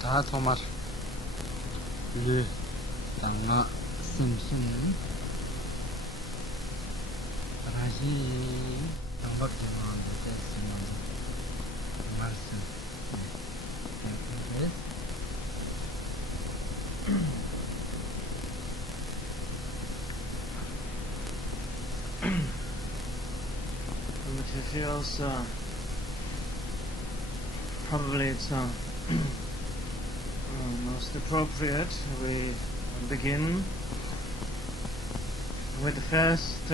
다 도말 르 당나 심신 라시 양박지만 됐으면 말씀 네. If you feel probably it's most appropriate we begin with the first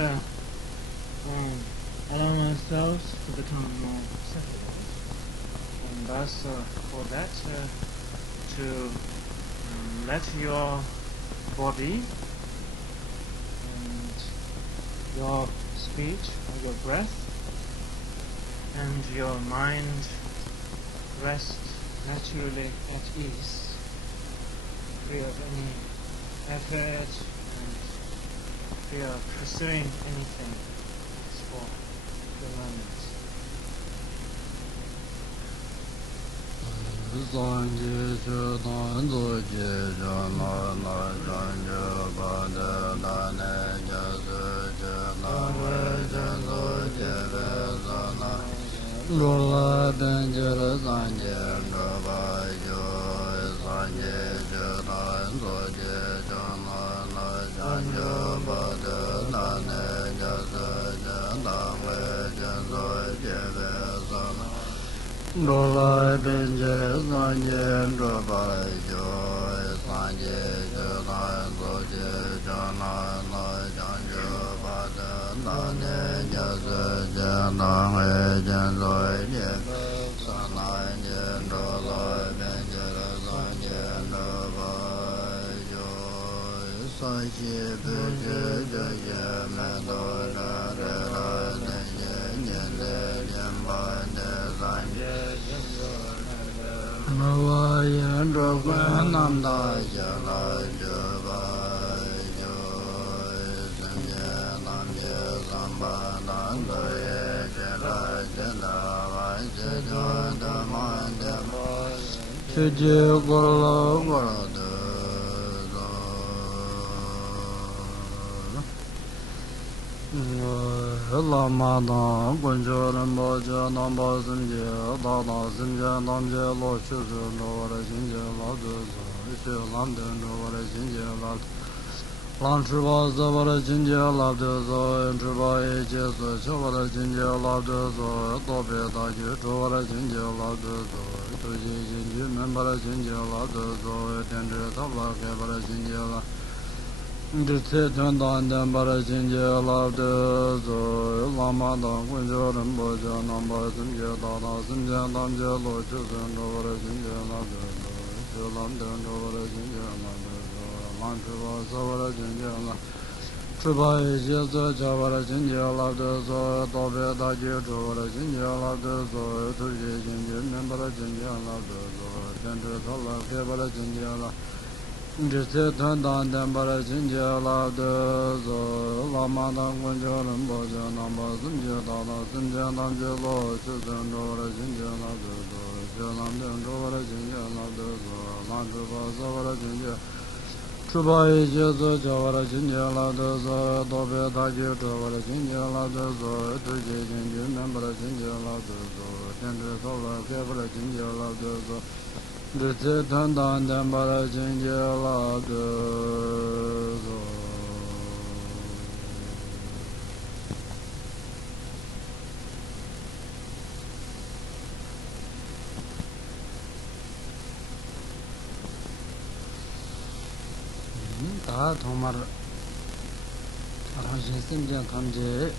allowing ourselves to become more settled, and thus for that to let your body and your speech or your breath and your mind rest naturally at ease, free of any effort and free of pursuing anything for the moment. Lola Benjara Sanje Gaba Jo Sanje Jana Soje Jana Janjo Bada Nane Jasa Jana Janso Jeve Sana Lola Benjara Sanje Gaba Jo Sanje Jana Soje Jana Janjo Bada Nane Jasa Jana Janso Lama Gunjo Rinpoche Namba Simje Dada Simje Namje Lo Chuzu Nora Jinje Ladu Ishe Lamden Nora Jinje Ladu Lam Chiba Zavara Jinje Labdu Zo Chiba Eche Zo Chavara Jinje Labdu Zo Tobe Dagi Chavara Jinje Labdu Zo Tuji Jinje Membara Jinje Labdu Zo Tenri Tabla Kebara Jinje Labdu Dirtse Töndan Dembara Jinje Labdu Zo Lama Dan Gunjo Rinpoche Namba Simje Dada Simje Namje Lo Chuzu Nora Jinje Labdu Zo Ishe Lamden Nora Jinje Labdu Lam Chiba Zavara Jinje Labdu Chiba Eche Zo Chavara Jinje Labdu Zo Tobe Dagi Chavara Jinje Labdu Zo Tuji Jinje Membara Jinje Labdu Zo Tenri Tabla Kebara Jinje Labdu Dirtse Töndan Dembara Jinje Labdu Zo Lama Dan Gunjo Rinpoche Namba Simje Dada Simje Namje Lo Chuzu Nora Jinje Labdu Zo Ishe Lamden Nora Jinje Labdu Zo Lam Chiba Zavara Jinje Chiba Eche Zo Chavara Jinje Labdu Zo Tobe Dagi Chavara Jinje Labdu Zo Tuji Jinje Membara Jinje Labdu Zo Tenri Tabla Kebara Jinje Labdu Zo Dirtse Töndan Dembara Jinje Labdu Zo 다 도말 사랑신 심장 감제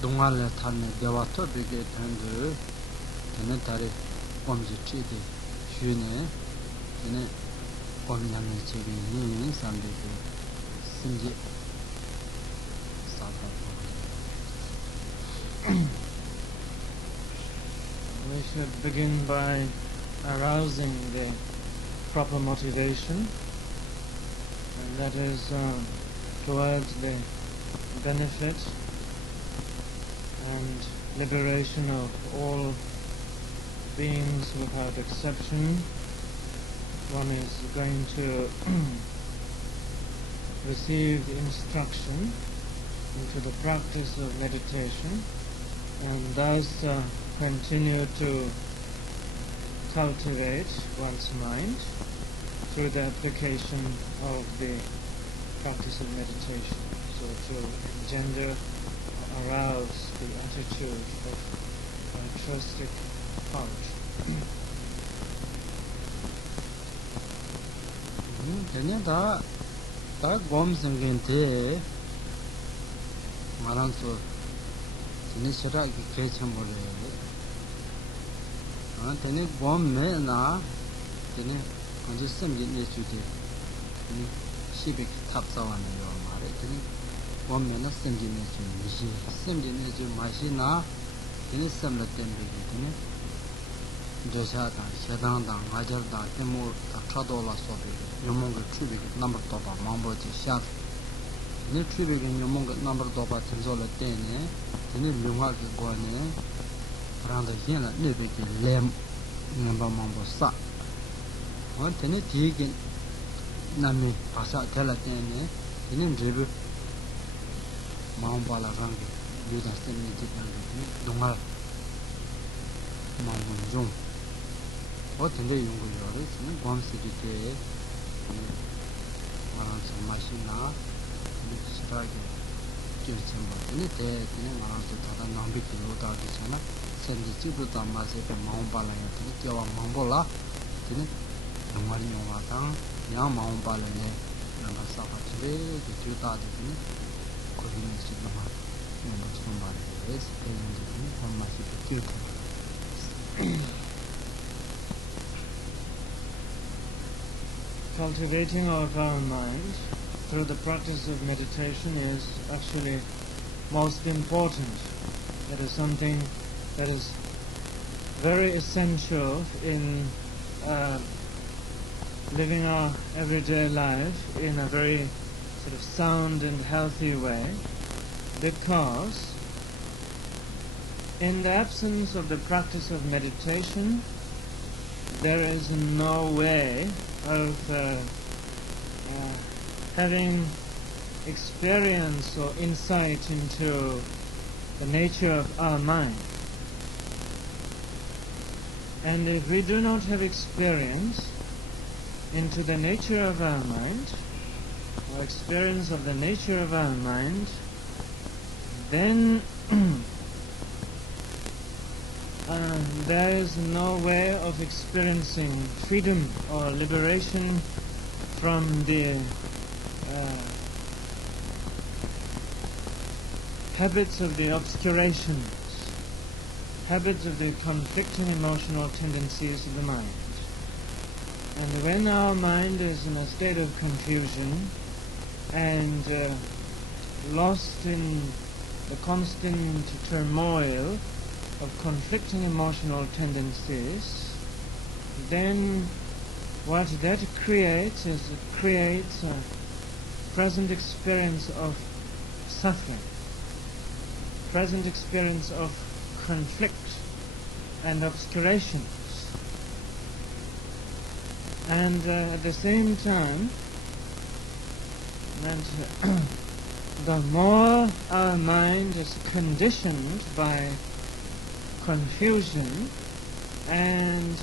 동안에 타는 대화터 비게 텐드 되는 달에 범지 치대 쉬네 되는 범량의 책임이 삼대고 심지 We should begin by arousing the proper motivation, and that is towards the benefit and liberation of all beings without exception one is going to receive instruction into the practice of meditation and thus continue to cultivate one's mind through the application of the practice of meditation, so to engender or arouse the attitude of altruistic heart. 다 곰성긴데 말한서 진실하게 개천벌에 되네 곰매나 되네 언제 섬진내 주지 시백 탑사와네요 말에 되네 곰매나 섬진내 주 미시 섬진내 주 마시나 되네 섬라 땜비게 되네 조사다 샤당당 아저다 때모 차도라 소비 요몽가 추비게 넘버 도바 망보지 샤 네 추비게 요몽가 넘버 도바 텐솔라 때네 되네 룡하게 고네 브란다 힌라 네베게 렘 넘버 망보사 원테네 디게 남미 파사 텔라 때네 되네 제부 마음발라 랑게 유다 스테니 디간데 동아 마음좀 어떤데 용구요를 쓰는 광시기에 말한서 마시나 스타게 결정받는 대에는 말한서 다다 남비기로 다기잖아 선지지도 담마세에 마음발라야 되는 저와 마음볼라 되는 정말 용화당 양 마음발라네 남사파트에 뒤다되는 거기는 지금 좀 말해 스페인들은 한마시 기억해 Cultivating of our mind through the practice of meditation is actually most important. It is something that is very essential in living our everyday life in a very sort of sound and healthy way, because in the absence of the practice of meditation, there is no way of having experience or insight into the nature of our mind. And if we do not have experience into the nature of our mind, or experience of the nature of our mind, then there is no way of experiencing freedom or liberation from the habits of the obscurations, habits of the conflicting emotional tendencies of the mind. And when our mind is in a state of confusion and lost in the constant turmoil of conflicting emotional tendencies, then what that creates is it creates a present experience of suffering, present experience of conflict and obscurations. And at the same time, the more our mind is conditioned by confusion, and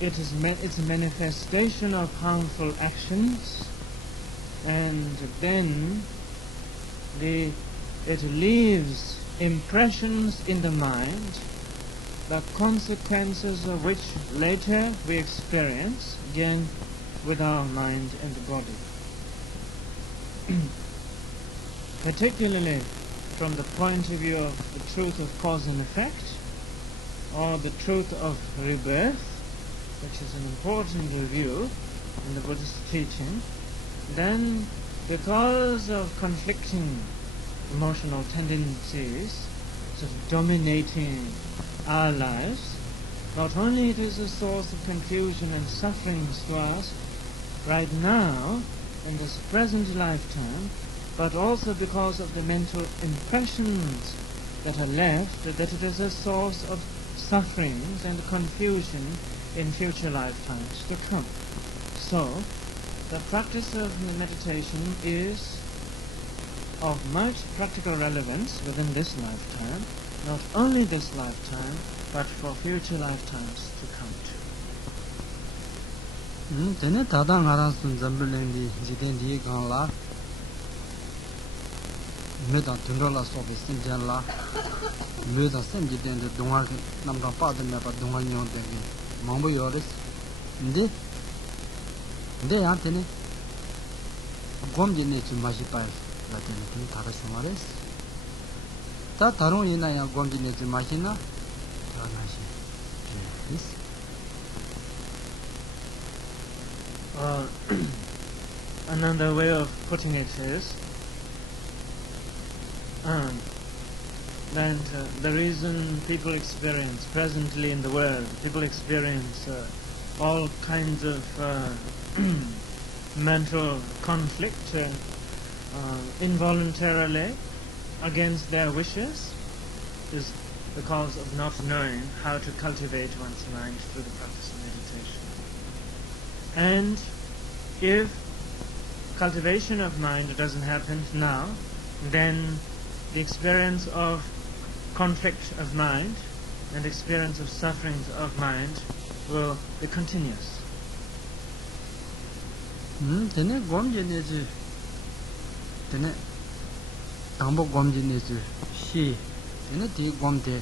it's a manifestation of harmful actions, and then it leaves impressions in the mind, the consequences of which later we experience again with our mind and the body. Particularly from the point of view of the truth of cause and effect, or the truth of rebirth, which is an important view in the Buddhist teaching, then because of conflicting emotional tendencies sort of dominating our lives, not only it is a source of confusion and sufferings to us right now in this present lifetime, but also because of the mental impressions that are left, that it is a source of sufferings and confusion in future lifetimes to come. So, the practice of meditation is of much practical relevance within this lifetime, not only this lifetime, but for future lifetimes to come too. Tene tata ngara sun zambulendi jiten di la meda tunrola sobe sinjan la meda sem jiten de donga namga pa de me pa donga nyon de mambo yores inde ya tene gom jine chu maji pa la tene tata sumares ta taron yena ya gom jine chu maji na ta nashi yes. Another way of putting it is that the reason people experience presently in the world, people experience all kinds of mental conflict involuntarily against their wishes is because of not knowing how to cultivate one's mind through the practice of meditation. And if cultivation of mind doesn't happen now, then the experience of conflict of mind and experience of sufferings of mind will be continuous. Tene gom jine ji tene tambo gom jine ji shi tene di gom de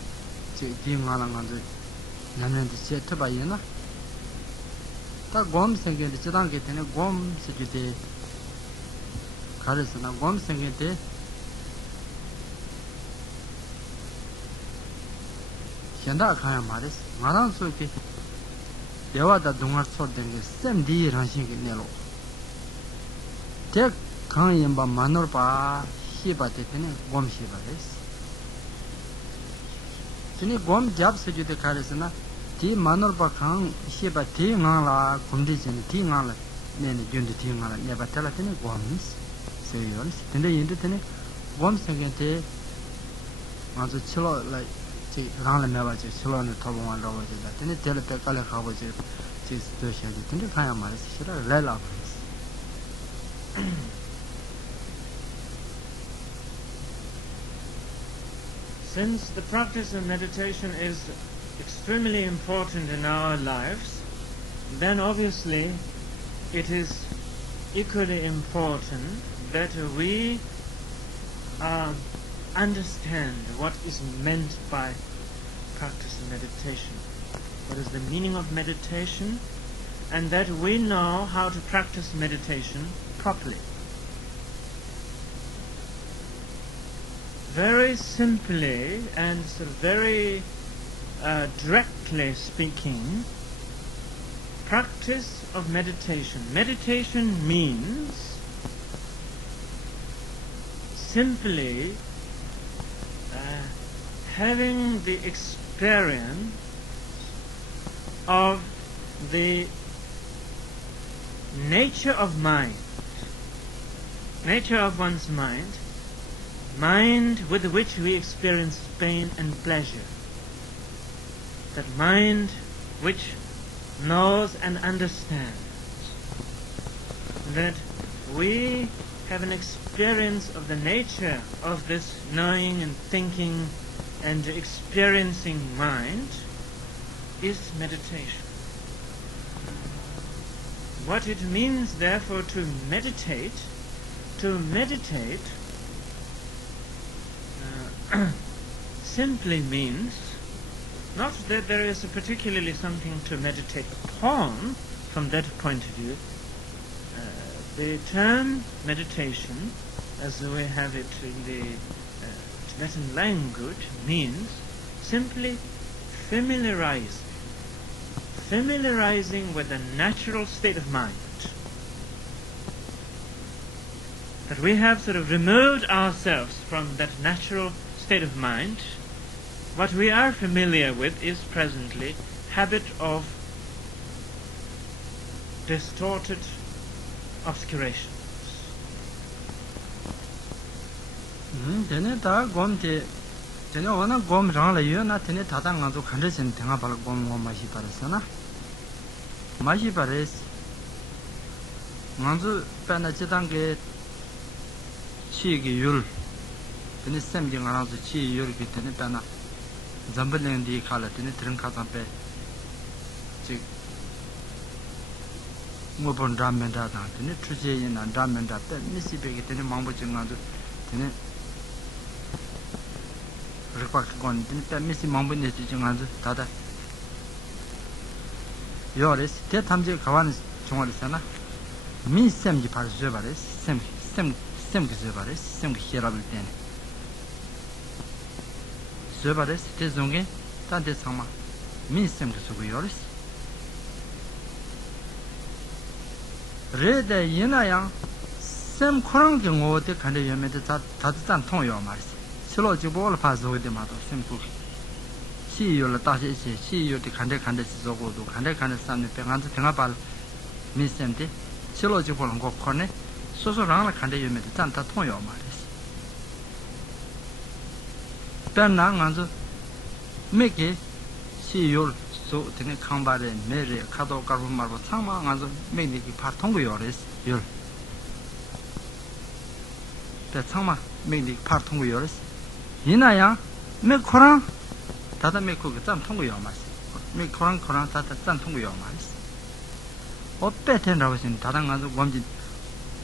ji di ngala ngande namen de che tba yena ta gom senge de chadang ke tene gom se ji de karesna gom senge de 현다 가야 말이스 말한 소게 대화다 동화 소된 게 쌤디 라신게 내로 제 강연바 마너바 시바데 되네 곰 시바데스 드니 곰 잡스주데 가르스나 디 마너바 강 시바 디 나라 곰디진 디 나라 네네 준디 디 나라 네바 탈라 되네 곰스 세요스 근데 인도 되네 곰 생게데 아주 치로 라이 지 랑을 내봐지 슬로는 토봉한 로버지다. 근데 될 때깔에 가보지 지 스토시하지. 근데 가야 말이지 싫어 레라. Since the practice of meditation is extremely important in our lives, then obviously it is equally important that we understand what is meant by practice of meditation, what is the meaning of meditation, and that we know how to practice meditation properly. Very simply and sort of very directly speaking, practice of meditation. Meditation means simply having the experience of the nature of mind, nature of one's mind, mind with which we experience pain and pleasure, that mind which knows and understands, that we have an experience of the nature of this knowing and thinking and experiencing mind is meditation. What it means therefore to meditate simply means not that there is particularly something to meditate upon from that point of view. The term meditation, as we have it in the Tibetan language, means simply familiarizing with the natural state of mind. That we have sort of removed ourselves from that natural state of mind. What we are familiar with is presently habit of distorted obscurations. Dene ta gomte tene ona gom rang la yo na tene tata nga zo khande sen tenga bal gom gom ma shi pares na ma shi pares nga zo pa na chedang ge chi ge yul tene sem ge nga zo chi yul ge tene pa na zambeleng di khala tene tren kha ta pe chi mo bon dam men da da tene chuje yin na dam men da pe mi si be ge tene mang bo jing nga zo tene 건 미시 망분이 지정한지 다다 요레스 대 탐지 가wan 종어리잖아 미셈지 바르 줘바레 셈 그줘바레 셈 히라빌 때네 줘바레 대종게 단대 상마 미셈 그주고 요레스 레데 이나양 셈 코랑 경어데 간데 여메데 다도 짠 통요 말이지 실로 지보를 봐서 그때 마도 심고 시유를 다시 시유를 간데 지속고도 간데 산에 병한테 등아발 미셈데 실로 지보는 거 코네 소소랑 간데 유메도 짠다 통요 말이지 변나 안저 메게 시유를 소 되는 강바레 메레 카도 가르 말고 참마 안저 메니기 파 통고요레스 열 때 참마 메니 파 통고요레스 이나야 매 코랑 다다 매 코가 짬 통고요 마시 매 코랑 다다 짬 통고요 마시 어때 된다고 하시는 다른 가서 범진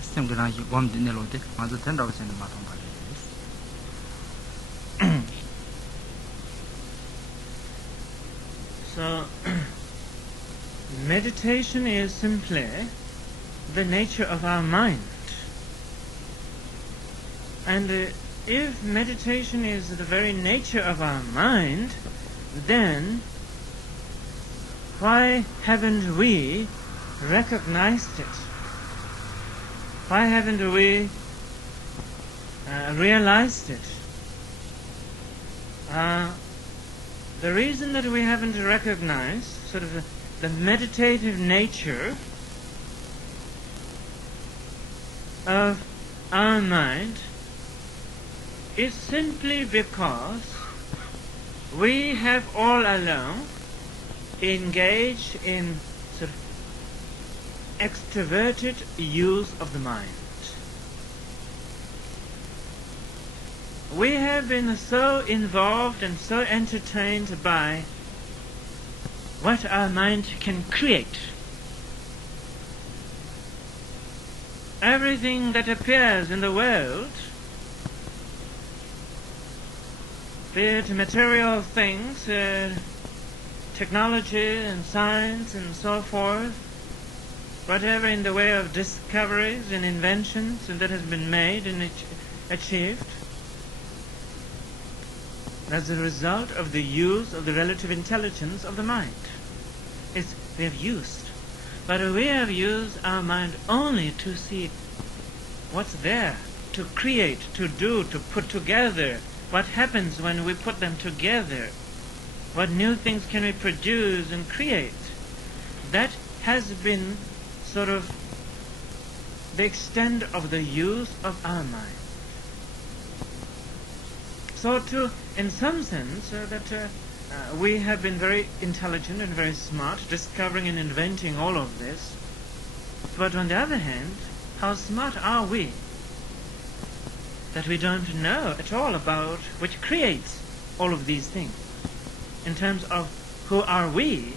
시스템이랑 범진 내로데 맞아 된다고 하시는 마통 받으세요. So meditation is simply the nature of our mind, and if meditation is the very nature of our mind, then why haven't we recognized it? Why haven't we realized it? The reason that we haven't recognized sort of the meditative nature of our mind is simply because we have all along engaged in sort of extroverted use of the mind. We have been so involved and so entertained by what our mind can create. Everything that appears in the world, be it material things, technology and science and so forth, whatever in the way of discoveries and inventions and that has been made and achieved, as a result of the use of the relative intelligence of the mind. We have used. But we have used our mind only to see what's there, to create, to do, to put together. What happens when we put them together? What new things can we produce and create? That has been sort of the extent of the use of our mind. So in some sense, we have been very intelligent and very smart, discovering and inventing all of this. But on the other hand, how smart are we that we don't know at all about which creates all of these things? In terms of who are we,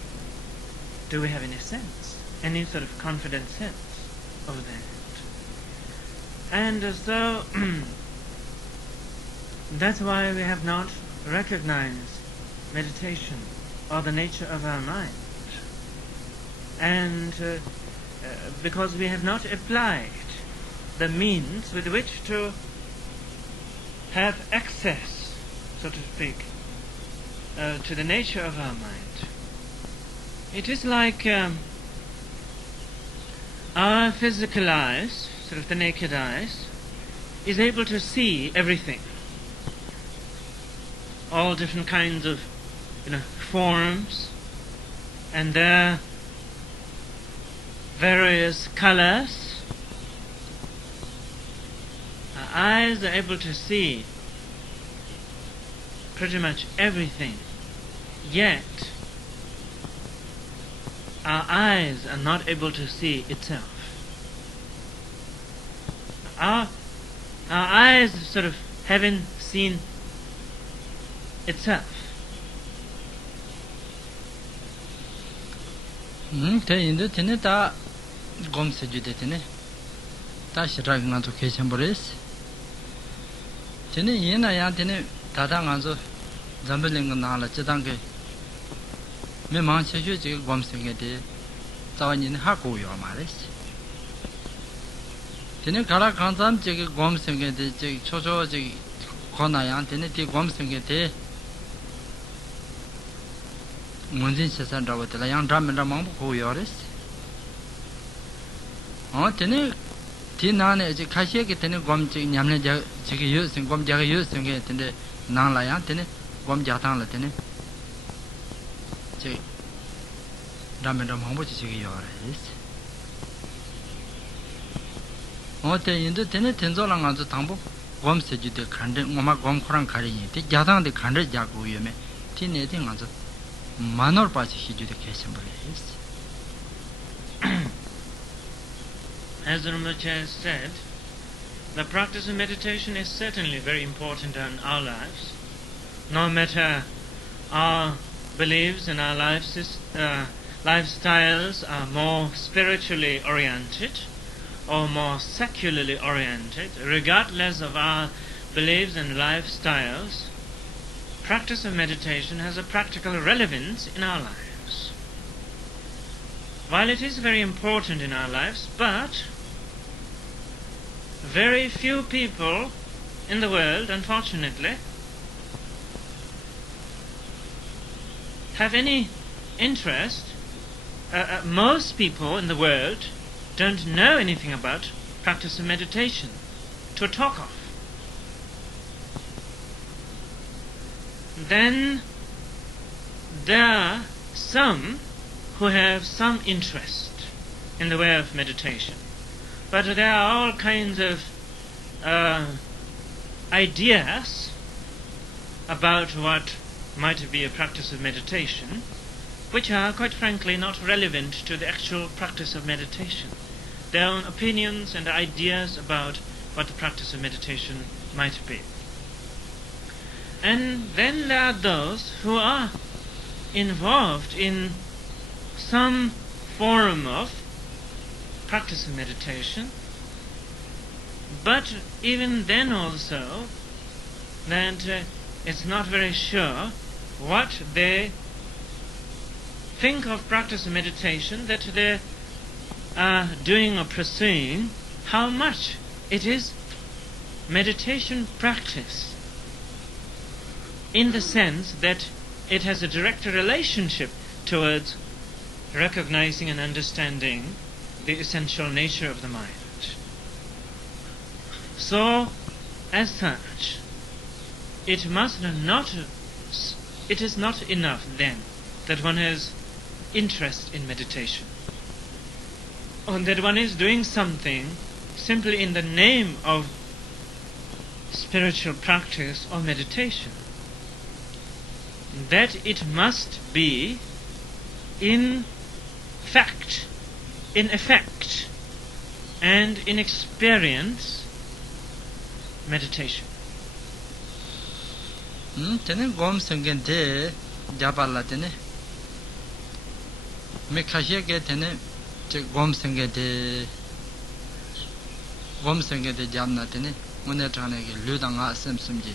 do we have any sense, any sort of confident sense of that? And so that's why we have not recognized meditation or the nature of our mind, and because we have not applied the means with which to have access, so to speak, to the nature of our mind. It is like our physical eyes, sort of the naked eyes, is able to see everything, all different kinds of forms and their various colors. Our eyes are able to see pretty much everything, yet our eyes are not able to see itself. Our eyes sort of haven't seen itself. Tinita Gom Sejudetine Tashiranganzo Keshamboris Tini Yena Yantine Tadanganzo Zambelinganala Chitanke Meman Seju Gom Sengate Tawanin Haku Yomaris Tini Kara Kantam Jig Gom Sengate Jig Chojo Jig Konayan Tiniti Gom Sengate Munzin Sesandra with the young drum and among who yours. Oh, Tini Tinan is a Kashik, Tini Gomji, Yamne Jiggy and Gom Jaggy and get in the Nan Layan, Tini, Gom Jatan Latini. Drum and among which is yours. Oh, in the Tini Tenzolang on the Tambo, Gom said you the Kandin, Mama Gom Koran Kari, the Jatan the Kandre Jagu, you may, Tini on the Manor Pachi education. As the Rinpoche has said, the practice of meditation is certainly very important in our lives. No matter our beliefs and our lifestyles are more spiritually oriented or more secularly oriented, regardless of our beliefs and lifestyles, practice of meditation has a practical relevance in our lives. While it is very important in our lives, but very few people in the world, unfortunately, have any interest. Most people in the world don't know anything about practice of meditation to talk of. Then there are some who have some interest in the way of meditation, but there are all kinds of ideas about what might be a practice of meditation, which are quite frankly not relevant to the actual practice of meditation. Their own opinions and ideas about what the practice of meditation might be. And then there are those who are involved in some form of practice of meditation, but even then also that it's not very sure what they think of practice of meditation that they are doing or pursuing, how much it is meditation practice, in the sense that it has a direct relationship towards recognizing and understanding the essential nature of the mind. So, as such, it is not enough then that one has interest in meditation, or that one is doing something simply in the name of spiritual practice or meditation. That it must be in fact, in effect, and in experience meditation. Tene gom sengente jabala tene me khashege tene che gom sengente jamna tene mone thane ge ludanga semsumji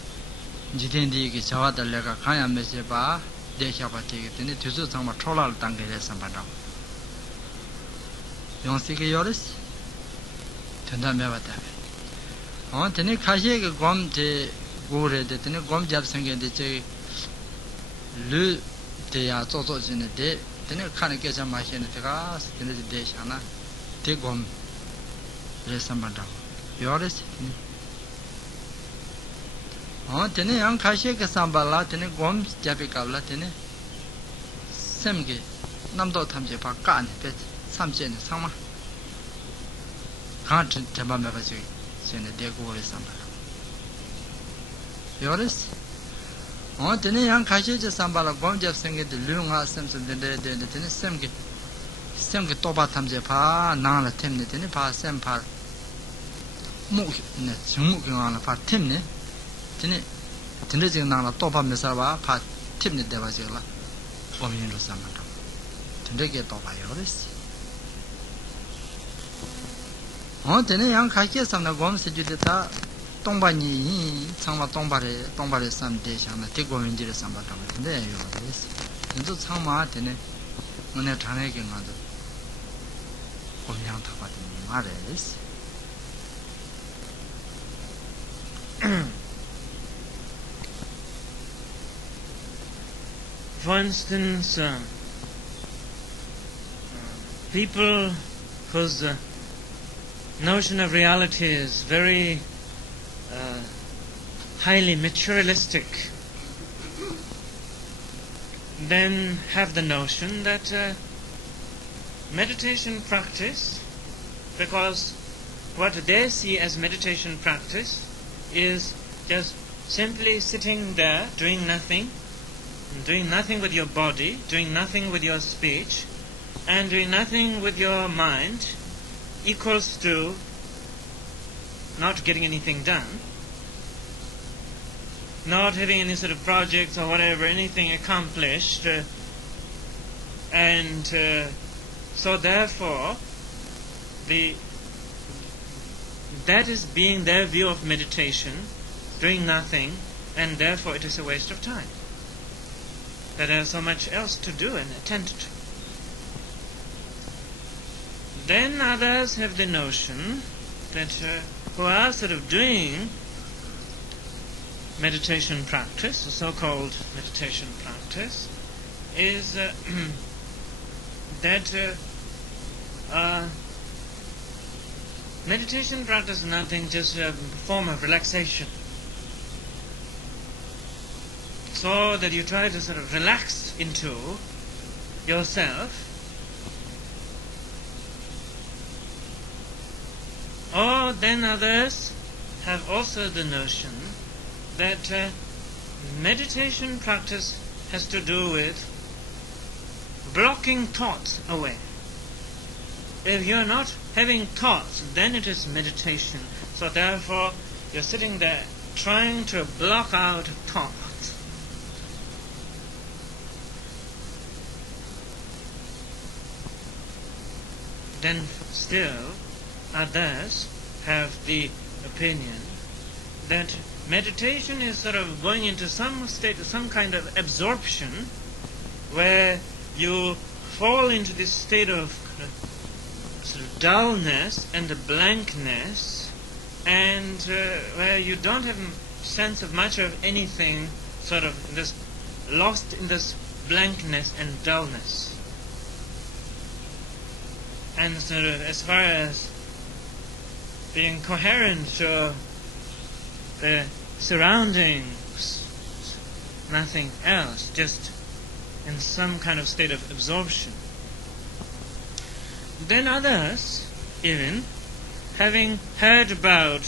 jitendi ge jawada lega khaya mese ba desha ba te tene tusu sangma tholal tangere sambada yonsi ge yoris tenda me bata tene khashege gom te gore de tene gom jab sengente che lu de ya zozo jine de tene khane ke jama shene te ga tene de shana te gom re sambada yoris tene yang khashe ke sambala tene gom jabe kabla tene semge namdo thamje ba ka ne pe samje ne sama ka tamba me ba ji sene de go re sambala yoris Oh, Tini young Kashi Sambala Gonja sing it, Lunga Simpson, the Semki Toba Tamjepa, Nana Timnit, in the past, Sempar Mook, smoking on a part Timney, Tinizing Nana Topa Misava, part Timney Devazilla, or Mindo Samanta. Tindege Toba Yoris. Oh, Tini young Kashi Sam the Gom said you did that. Tombani, Samba Tombare, some dish, and the Tigo Injiri Samba. There you are. Into some Martin, when they're taking on the Omian Tapati Mares. For instance, people whose notion of reality is very highly materialistic, then have the notion that meditation practice, because what they see as meditation practice is just simply sitting there doing nothing with your body, doing nothing with your speech, and doing nothing with your mind, equals to not getting anything done, not having any sort of projects or whatever, anything accomplished, and so therefore that is being their view of meditation, doing nothing, and therefore it is a waste of time. That there's so much else to do and attend to. Then others have the notion that who are sort of doing meditation practice, the so-called meditation practice, is that meditation practice is nothing, just a form of relaxation. So that you try to sort of relax into yourself. Or then others have also the notion that meditation practice has to do with blocking thoughts away. If you're not having thoughts, then it is meditation. So therefore, you're sitting there trying to block out thoughts. Then still, others have the opinion that meditation is sort of going into some state, some kind of absorption, where you fall into this state of sort of dullness and blankness, and where you don't have a sense of much of anything, sort of this lost in this blankness and dullness. And sort of as far as being coherent to the surroundings, nothing else, just in some kind of state of absorption. Then others, even, having heard about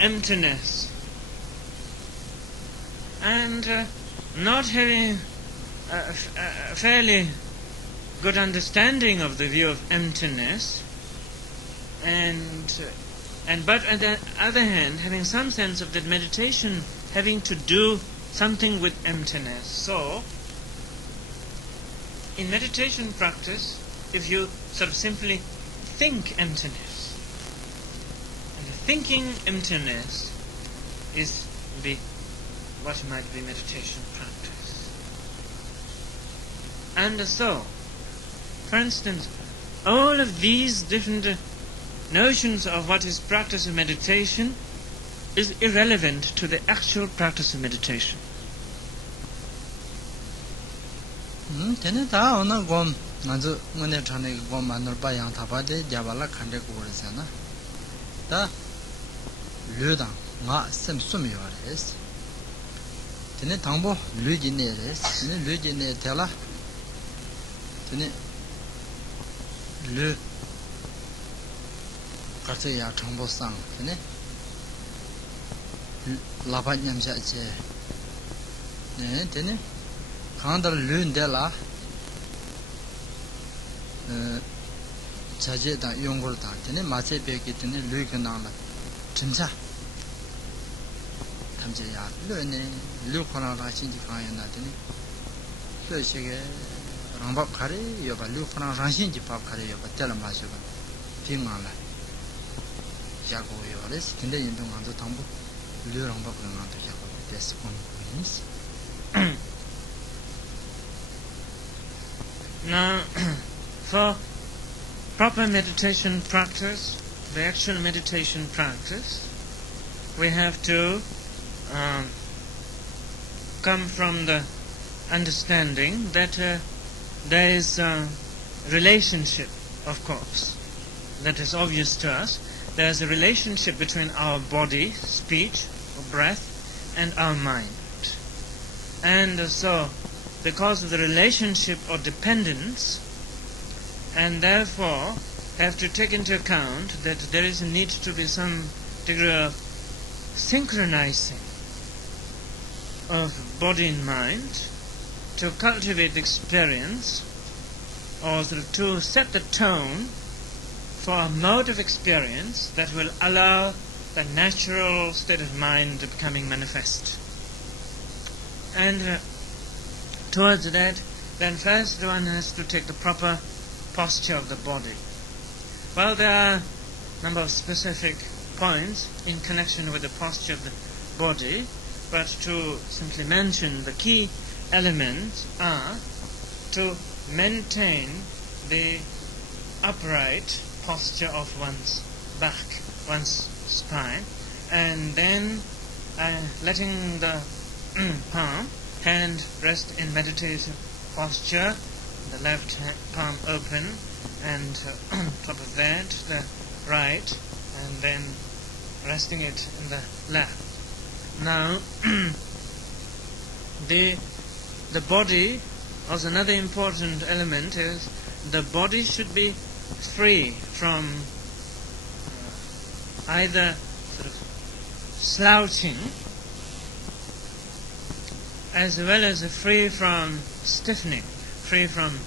emptiness, and not having a fairly good understanding of the view of emptiness, but on the other hand, having some sense of that meditation having to do something with emptiness. So, in meditation practice, if you sort of simply think emptiness, and the thinking emptiness is what might be meditation practice. And so, for instance, all of these different notions of what is practice of meditation is irrelevant to the actual practice of meditation. Tene ta ona gom nazu ngone thane gom manor ba yang thaba de jabala khande ko resana ta lüda nga sem sum yores tene tangbo lüji ne res tene lüji ne tela tene lü katse ya tangbo sang tene Lapanyam Sache. Then Kandal Lundela Sajeta Yongurta, then Mate Bekit in Lukanala. Chinsa Tamjaya, Lune, Lukana Rashin Kayana, Lushige Ramba Kari, you have a Lukana Rashin Pap Kari, you have a Telemasuba, Pimala. Jago, you are sitting in the Tambo, Luramba to Jago, that's one means. Now, for proper meditation practice, the actual meditation practice, we have to come from the understanding that there is a relationship, of course, that is obvious to us. There is a relationship between our body, speech, or breath, and our mind. And so, because of the relationship or dependence, and therefore have to take into account that there is a need to be some degree of synchronizing of body and mind to cultivate the experience, or sort of to set the tone for a mode of experience that will allow the natural state of mind becoming manifest. And towards that, then first one has to take the proper posture of the body. Well, there are a number of specific points in connection with the posture of the body, but to simply mention the key elements are to maintain the upright posture of one's back, one's spine, and then letting the hand rest in meditative posture, the left palm open, and on top of that the right, and then resting it in the lap. Now the body, also another important element is the body should be free from either sort of slouching as well as free from stiffening, free from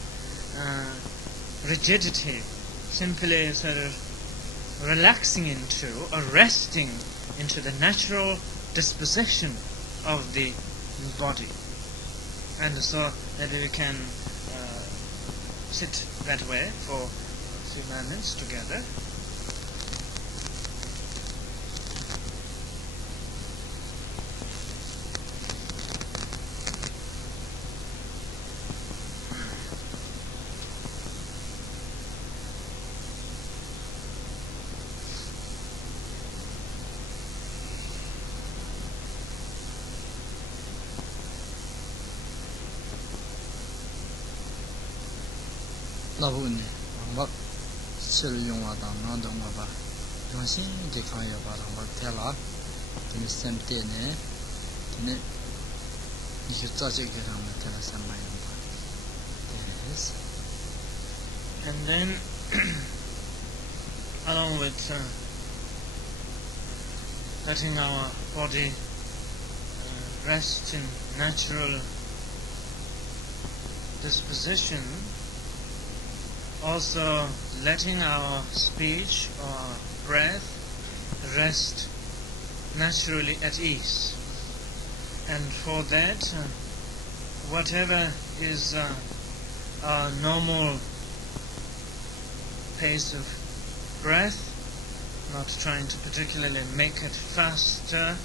rigidity, simply sort of relaxing into or resting into the natural disposition of the body. And so that we can sit that way for a few moments together. Labune, Mak Sil Yungada, Nandamaba, Jonsin, the Kaya Baramba Tela, the same Tene, you should touch it on the Telesamay. Yes. And then, along with letting our body rest in natural disposition, also letting our speech or breath rest naturally at ease. And for that, whatever is our normal pace of breath, not trying to particularly make it faster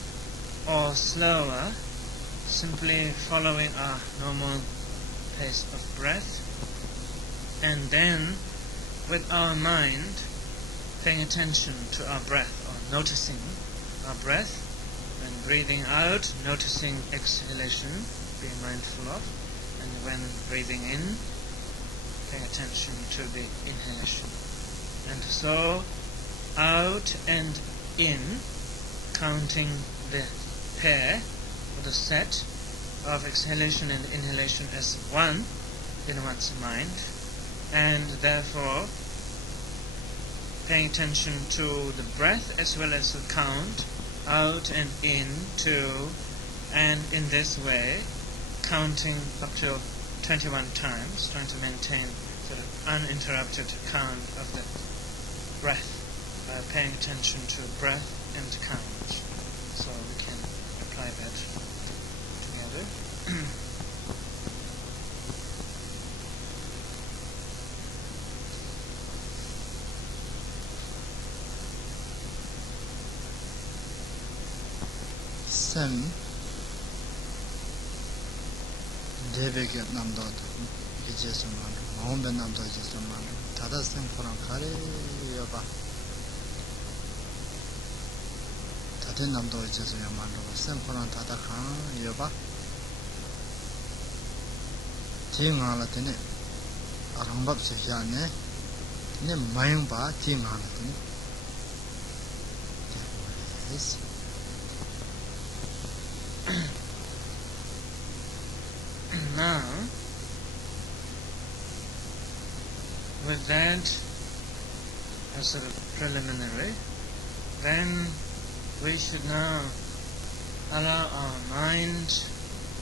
or slower, simply following our normal pace of breath. And then, with our mind, paying attention to our breath, or noticing our breath, and breathing out, noticing exhalation, being mindful of, and when breathing in, paying attention to the inhalation. And so, out and in, counting the pair, or the set of exhalation and inhalation as one in one's mind, and therefore paying attention to the breath as well as the count out and in to, and in this way, counting up to 21 times, trying to maintain sort of uninterrupted count of the breath, paying attention to breath and count. So we can apply that together. Sem Debeke Namdo Jesuman, Mombe Namdo Jesuman, Tadasem Puran Kare Yoba Tatin Namdo Jesuman, Sem Puran Tadakan Yoba Tingala Tene Arambab Sejane, Ne Mayumba Tingala Tene. Now, with that as sort of preliminary, then we should now allow our mind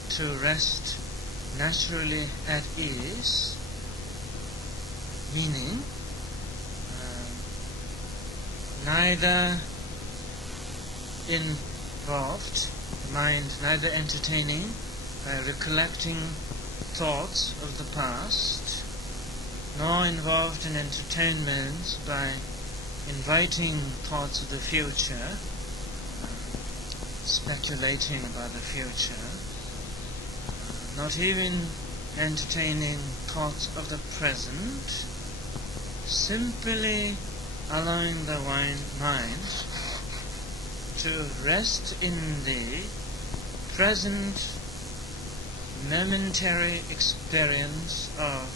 to rest naturally at ease, meaning neither involved, mind neither entertaining by recollecting thoughts of the past, nor involved in entertainment by inviting thoughts of the future, speculating about the future, not even entertaining thoughts of the present, simply allowing the mind to rest in the present momentary experience of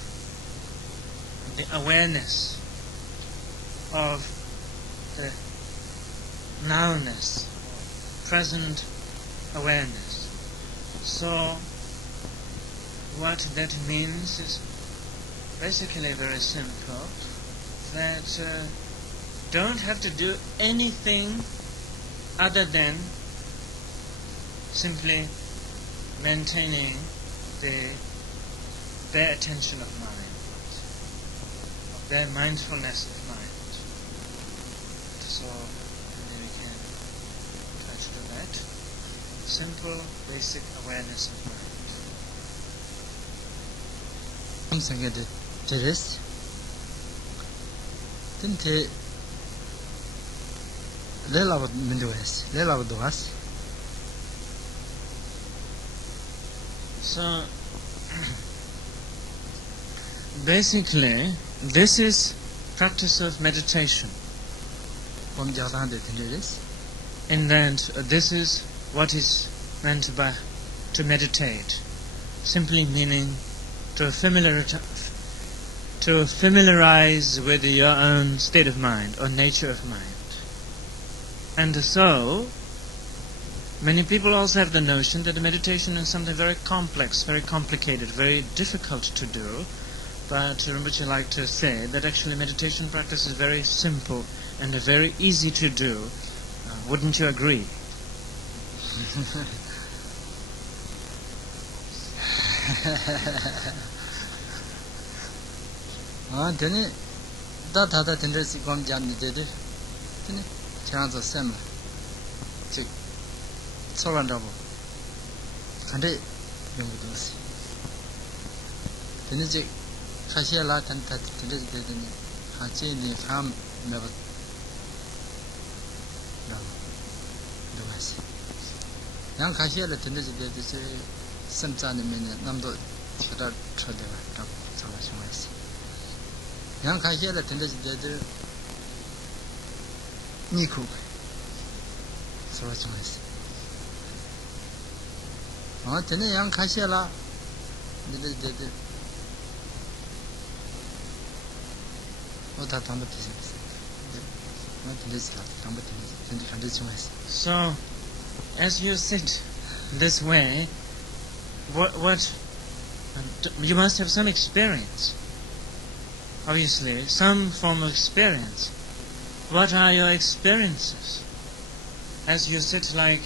the awareness of the nowness, present awareness. So what that means is basically very simple, that don't have to do anything other than simply maintaining their attention of mind, their mindfulness of mind. So maybe we can try to do that. Simple, basic awareness of mind. I'm saying that this didn't Lela Mendoes, Lela Doas. So basically, this is practice of meditation. In that this is what is meant by to meditate, simply meaning to familiarize with your own state of mind or nature of mind. And so many people also have the notion that the meditation is something very complex, very complicated, very difficult to do. But Rinpoche like to say that actually meditation practice is very simple and very easy to do. Wouldn't you agree? Then that tendency comes down to the chance of same. So wonderful. And it you would see. Then it's Kashia and that didn't Hachini ham never. No, the West. Young Kashia attended the same time in Namdo Chada Chadeva, so much nice. Young Kashia attended the Niku, so much nice. Oh, then a young Kashia did So, as you sit this way, what you must have some experience. Obviously, some form of experience. What are your experiences? as you sit like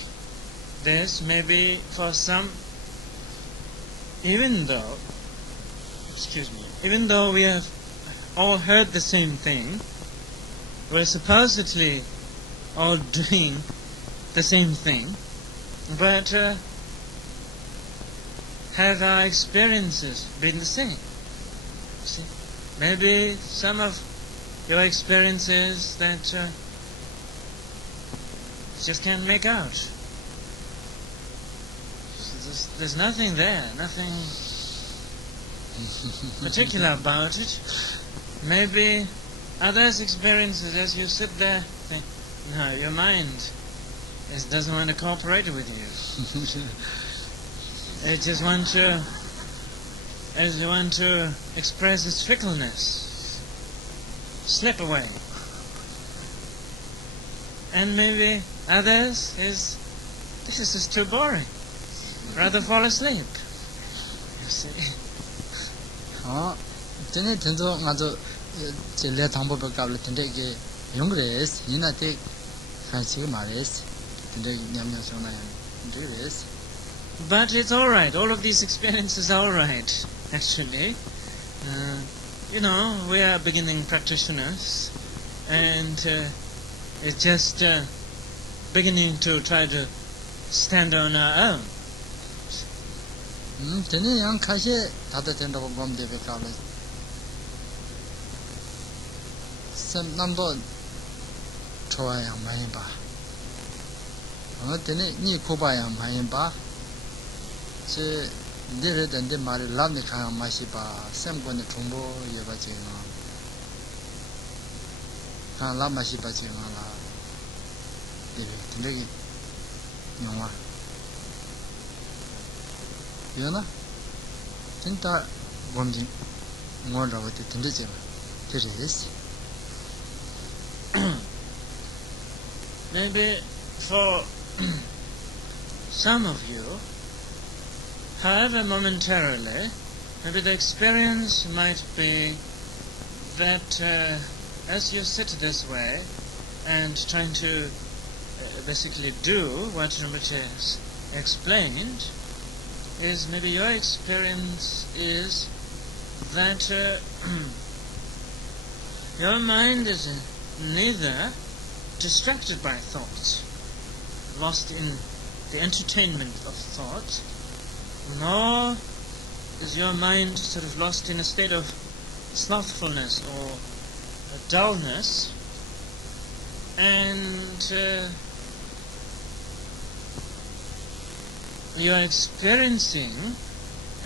this, maybe for some, even though we have all heard the same thing, we're supposedly all doing the same thing, but have our experiences been the same? See? Maybe some of your experiences that just can't make out. There's nothing there, nothing particular about it. Maybe others' experiences, as you sit there, think, no, your mind doesn't want to cooperate with you. It just wants to express its fickleness, slip away. And maybe others this is just too boring. Rather fall asleep. You see. Tene tenzo ngazo le thambo be kable tende ke yongres yina te khansi mares tende nyamnya sona ndres. But it's all right. All of these experiences are all right, actually. We are beginning practitioners, and it's just beginning to try to stand on our own. Tene yang khashe thada tenda gom de be kable. Sam namdo chowa yang mayin ba. Tene ni koba yang mayin ba. 제 내려던데 말을 남네 가 마시 봐. 샘권의 정보 예바 제가. 가 라마시 봐 제가 라. 네, 근데 영화. 연아? 진짜 범진 뭐라고 듣는데 제가. 그래서 maybe for some of you, however momentarily, maybe the experience might be that as you sit this way and trying to basically do what Rinpoche has explained, is maybe your experience is that your mind is neither distracted by thoughts, lost in the entertainment of thought, nor is your mind sort of lost in a state of slothfulness or dullness, and you are experiencing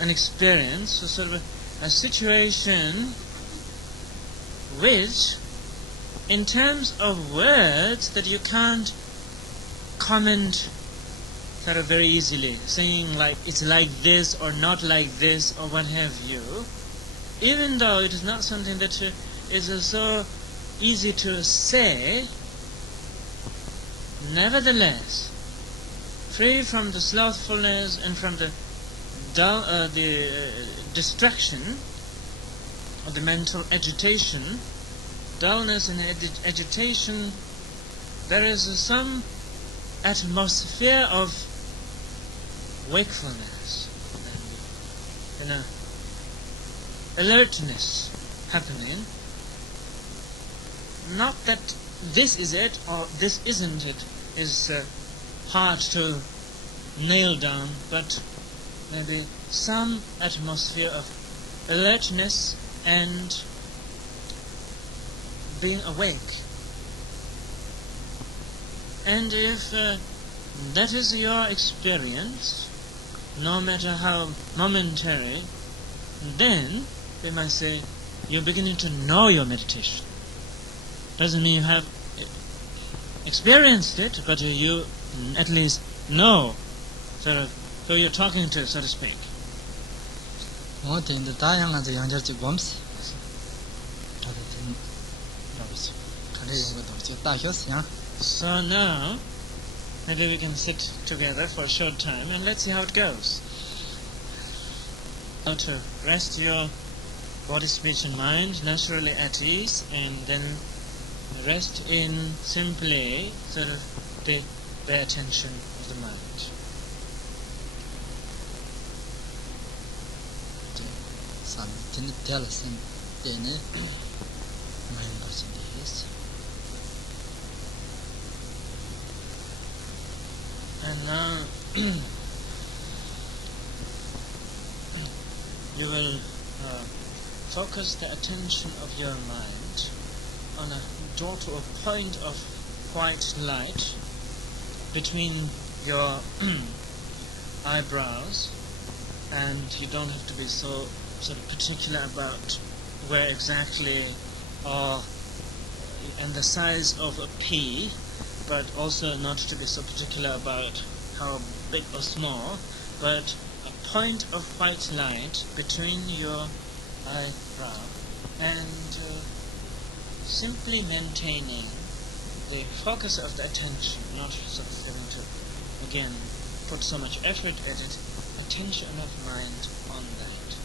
an experience, sort of a situation which, in terms of words, that you can't comment sort of very easily, saying like it's like this or not like this or what have you, even though it is not something that is so easy to say, nevertheless, free from the slothfulness and from the distraction or the mental agitation, dullness and agitation, there is some atmosphere of wakefulness and alertness happening. Not that this is it or this isn't it is hard to nail down, but maybe some atmosphere of alertness and being awake. And if that is your experience, no matter how momentary, then we might say you're beginning to know your meditation. Doesn't mean you have experienced it, but you at least know sort of who you're talking to, so to speak. So now, maybe we can sit together for a short time and let's see how it goes. How to rest your body, speech and mind naturally at ease, and then rest in simply sort of the the attention of the mind. And now you will focus the attention of your mind on a dot or point of white light between your eyebrows, and you don't have to be so sort of particular about where exactly and the size of a pea, but also not to be so particular about how big or small, but a point of white light between your eyebrow, and simply maintaining the focus of the attention, not sort of having to again put so much effort at it, attention of mind on that.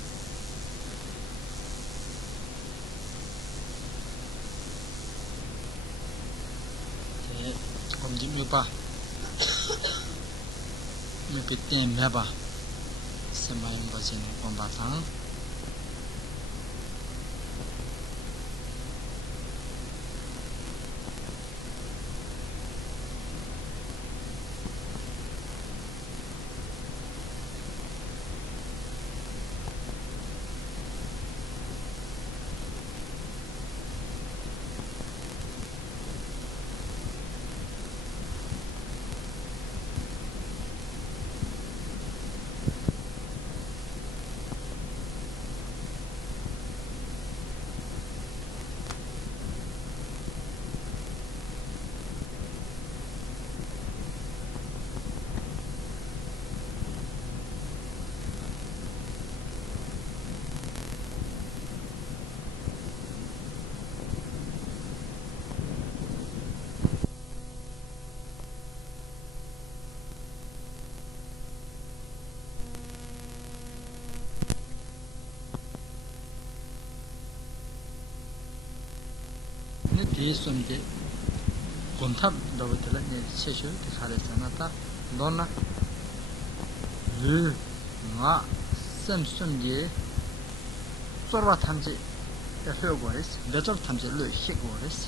Somde kontab davatela ne sesho de khale sanata donna lu nga samsumge sorwa tamje ya hogores betor tamje lu higores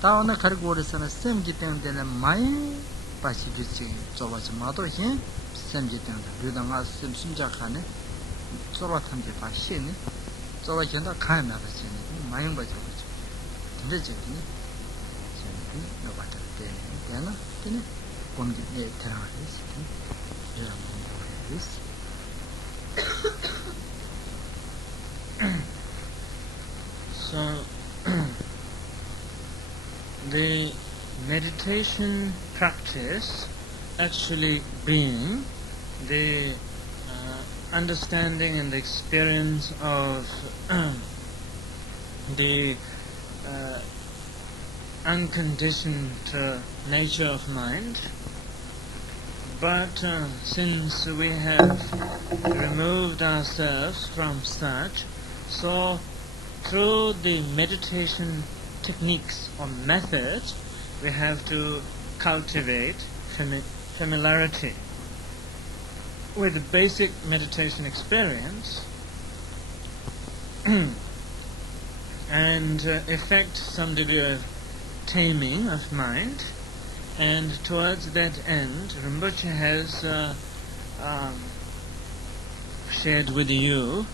taona kargores sana semgi tendele mai pachi bichi zowaji mado hin semgi tende lu nga samsumja khane sorwa tamje pa shene zowa genda khaina ba shene mai ba jo This is no matter the So the meditation practice actually being the understanding and the experience of the unconditioned nature of mind, but since we have removed ourselves from such, so through the meditation techniques or methods, we have to cultivate familiarity with the basic meditation experience and effect some degree of taming of mind, and towards that end Rinpoche has shared with you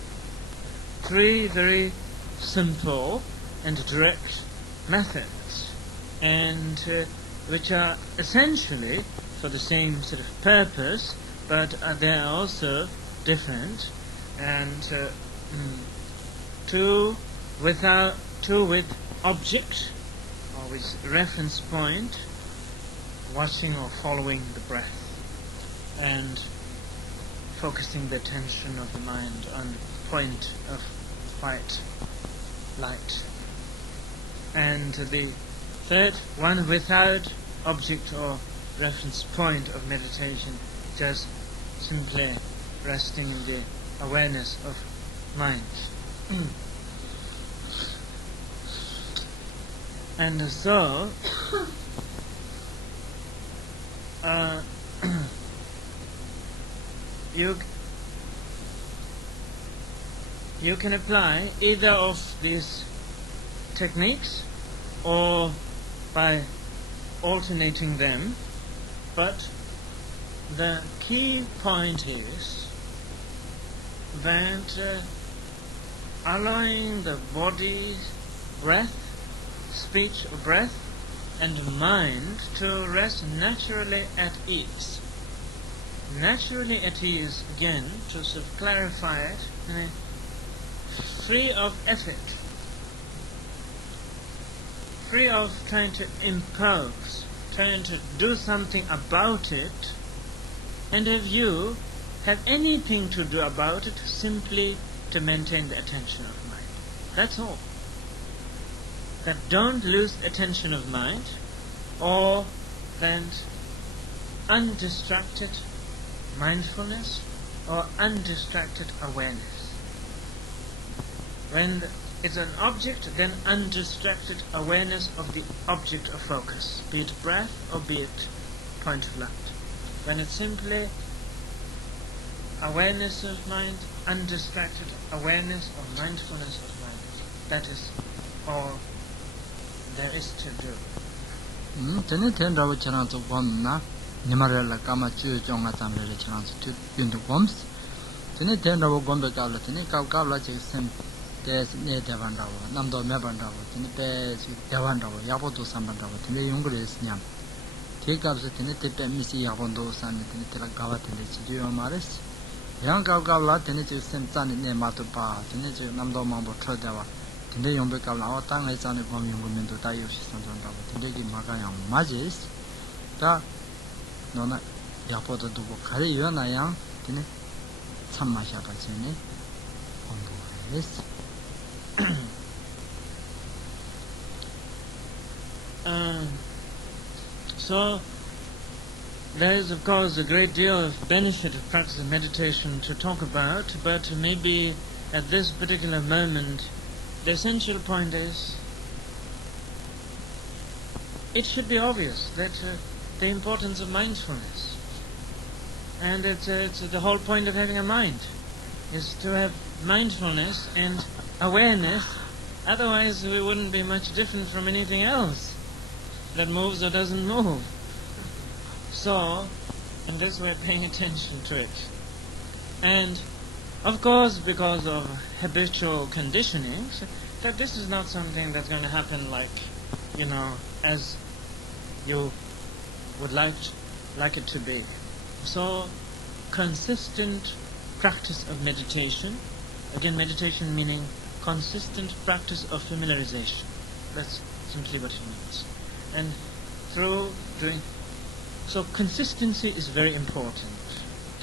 3 very simple and direct methods, and which are essentially for the same sort of purpose, but they are also different, and two with object or with reference point, watching or following the breath and focusing the attention of the mind on the point of white light. And the third one without object or reference point of meditation, just simply resting in the awareness of mind. And so you can apply either of these techniques or by alternating them, but the key point is that allowing the body, breath, speech, breath and mind to rest naturally at ease. Naturally at ease, again, to sort of clarify it, free of effort, free of trying to impose, trying to do something about it, and if you have anything to do about it, simply to maintain the attention of mind. That's all. That don't lose attention of mind, or then undistracted mindfulness or undistracted awareness. When it's an object, then undistracted awareness of the object of focus, be it breath or be it point of light. When it's simply awareness of mind, undistracted awareness or mindfulness of mind, that is all there is to do. Tene tenda wo chana to bom na nimarela kama chu jonga tamle chana to bindu bombs. Tene tenda wo gombe kala tene kala che sem des ne devanda wo namdo mebanda wo tene pe devanda wo yabodo sambanda wo tene yungres nyam. Tekabse tene tepe misi yabondo san tene tela gawa tene chi yo mares. Yang kala tene che sem tani ne matu pa tene che namdo mambo trodawa. Tende yombe kala o tang ai chane gom yong men do tayo shi san san da tende ki maga yang majis da nona yapo do bo kare yo na yang tene chamma sha ka chene ondo yes. So there is of course a great deal of benefit of practicing meditation to talk about, but maybe at this particular moment the essential point is, it should be obvious that the importance of mindfulness, and it's the whole point of having a mind, is to have mindfulness and awareness. Otherwise, we wouldn't be much different from anything else that moves or doesn't move. So, in this way, paying attention to it, and of course, because of habitual conditionings, that this is not something that's going to happen like, as you would like it to be. So, consistent practice of meditation, again meditation meaning consistent practice of familiarization. That's simply what it means. And through doing, so consistency is very important.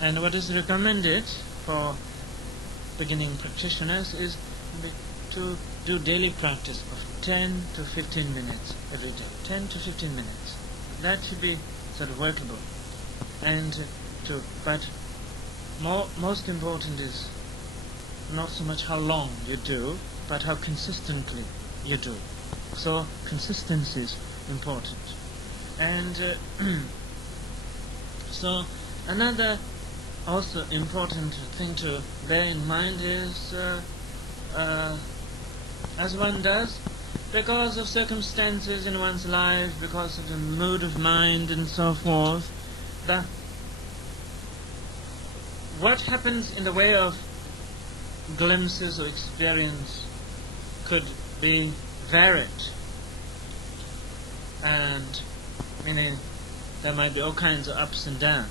And what is recommended for beginning practitioners is to do daily practice of 10 to 15 minutes every day. 10 to 15 minutes. That should be sort of workable. And but most important is not so much how long you do, but how consistently you do. So consistency is important. And so another also important thing to bear in mind is, as one does, because of circumstances in one's life, because of the mood of mind and so forth, what happens in the way of glimpses or experience could be varied, and meaning there might be all kinds of ups and downs.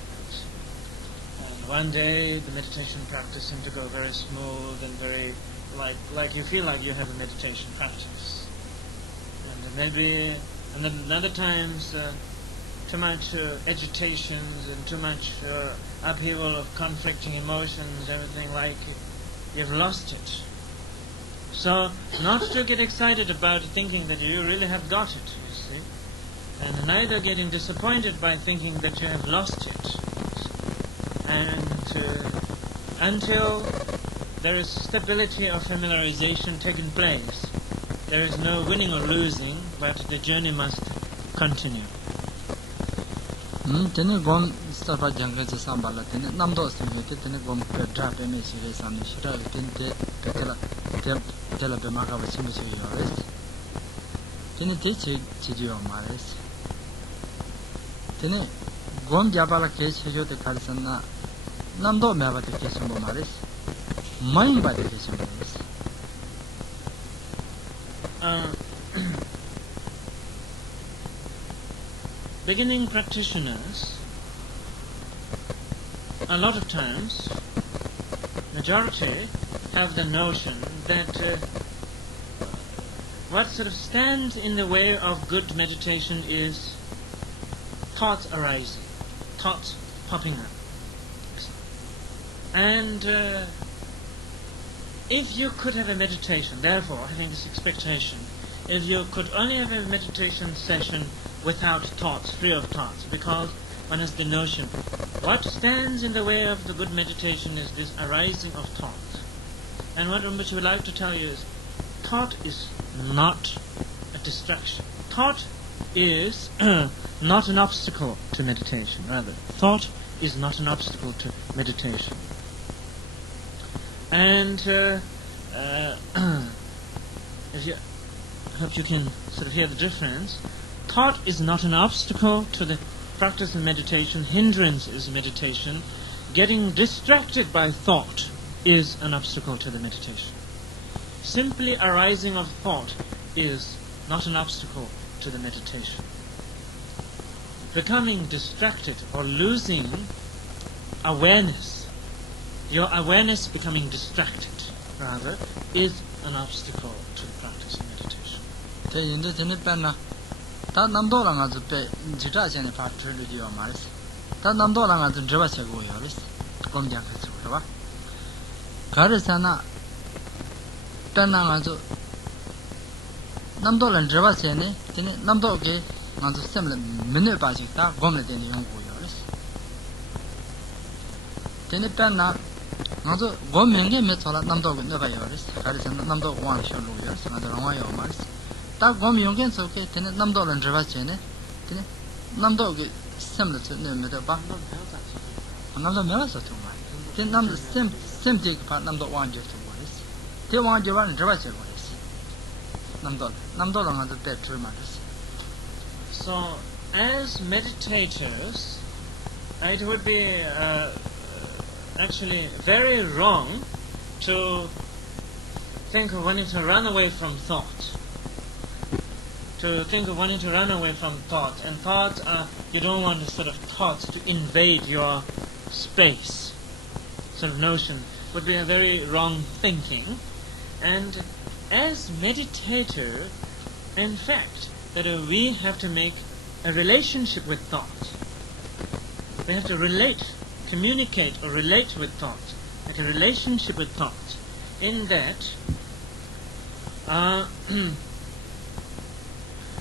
One day the meditation practice seemed to go very smooth and very like you feel like you have a meditation practice, and maybe and then other times too much agitations and too much upheaval of conflicting emotions, everything like you've lost it. So not to get excited about thinking that you really have got it, you see, and neither getting disappointed by thinking that you have lost it. And until there is stability of familiarization taking place, there is no winning or losing, but the journey must continue. Tene gom stapa janga je sambala tene namdo asme ke tene gom pe dra pe me sire samne shira tene pekala tela be maka ba chimbe che yores tene te che jo mares tene gom jabala ke che jo te kalsana namdo me ba te ke chimbo mares main ba te ke chimbo mares beginning practitioners, a lot of times, majority have the notion that what sort of stands in the way of good meditation is thoughts arising, thoughts popping up. And if you could have a meditation, therefore, having this expectation, if you could only have a meditation session without thoughts, free of thoughts, because one has the notion, what stands in the way of the good meditation is this arising of thoughts. And what Rinpoche would like to tell you is, thought is not a distraction. Thought is not an obstacle to meditation, rather. Thought is not an obstacle to meditation. And if you, I hope you can sort of hear the difference. Thought is not an obstacle to the practice of meditation. Hindrance is meditation. Getting distracted by thought is an obstacle to the meditation. Simply arising of thought is not an obstacle to the meditation. Becoming distracted or losing awareness, your awareness becoming distracted, rather, is an obstacle to the practice of meditation. Ta namdo la nga zu pe jita chane pa trilu diwa maris ta namdo la nga zu driba che go yoris gom jang ka chu ba kare sana ta na nga zu namdo la driba che ne tine namdo ke nga zu semle mene pa chi ta gom le den yong go yoris tine pa na nga zu gom menge me chola namdo go ne ba yoris kare sana namdo wan sho lu yoris nga zu wa yo maris ta gom yonggen so ke tene namdo lan driba chene tene namdo ge semle chu ne me da ba namdo me so tu ma tene namdo sem te pa namdo wan je tu ma res te wan je ba driba che ko res namdo la nga de tu ma res. So as meditators, it would be actually very wrong to think of wanting to run away from thought. To think of wanting to run away from thought, and thoughts you don't want sort of thoughts to invade your space, sort of notion, would be a very wrong thinking. And as meditator, in fact, that we have to make a relationship with thought. We have to relate, communicate or relate with thought, like a relationship with thought, in that